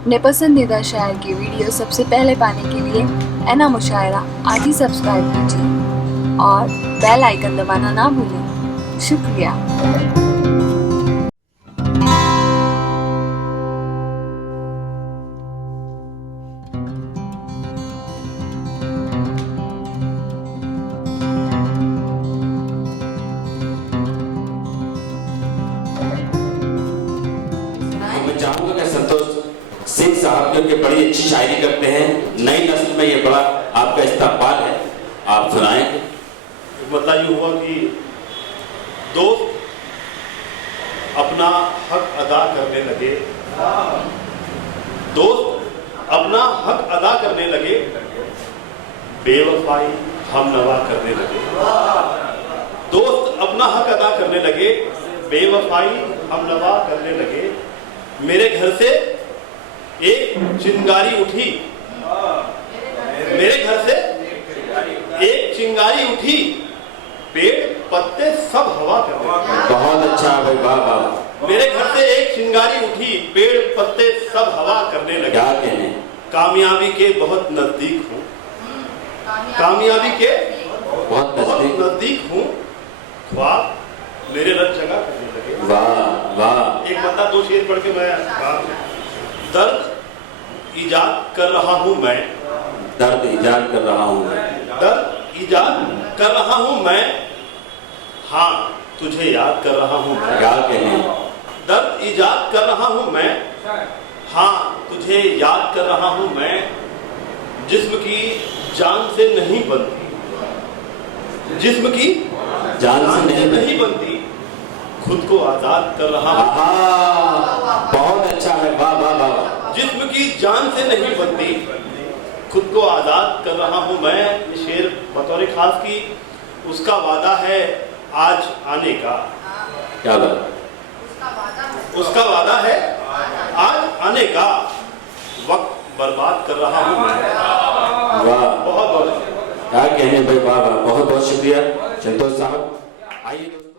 अपने पसंदीदा शायर की वीडियो सबसे पहले पाने के लिए एना मुशायरा आज ही सब्सक्राइब कीजिए और बेल आइकन दबाना ना भूलें। शुक्रिया। मैं चाहूंगा कि संतोष सिंह साहब जो कि बड़ी अच्छी शायरी करते हैं, नई नस्ल में ये बड़ा आपका इस्तेमाल है, आप सुनाएं। मतलब ये हुआ कि दोस्त अपना हक अदा करने लगे, दोस्त अपना हक अदा करने लगे, बेवफाई हम नवा करने लगे। दोस्त अपना हक अदा करने लगे, बेवफाई हम नवा करने लगे। मेरे घर से एक चिंगारी उठी, मेरे घर से एक चिंगारी उठी, पेड़ पत्ते सब हवा करने लगे। बहुत अच्छा भाई, वाह वाह। मेरे घर से एक चिंगारी उठी, पेड़ पत्ते सब हवा करने लगे। क्या कहने, कामयाबी के बहुत नजदीक हूँ, कामयाबी के बहुत नजदीक हूँ, ख्वाब मेरे रंग जगह करने लगे। वाह वाह। एक बंदा दो शेर पढ़ के मैं दर्द इजाद कर रहा हूँ मैं, दर्द इजाद कर रहा हूँ, दर्द इजाद कर रहा हूँ मैं, हाँ तुझे याद कर रहा हूँ मैं। क्या कहने, दर्द इजाद कर रहा हूँ मैं, हाँ तुझे याद कर रहा हूँ मैं। जिस्म की जान से नहीं बनती, जिस्म की जान से नहीं बनती, खुद को आजाद कर रहा हूँ। बहुत अच्छा है, वाह वाह वाह। जिस्म की जान से नहीं बनती, खुद को आजाद कर रहा हूँ मैं। ये शेर बतौर खास की उसका वादा है आज आने का, क्या बात, उसका वादा है आज आने का, वक्त बर्बाद कर रहा हूँ मैं। वाह, बहुत बहुत क्या कहने भाई, वाह वाह। बहुत बहुत शुक्रिया संतोष साहब। आइए दोस्तों।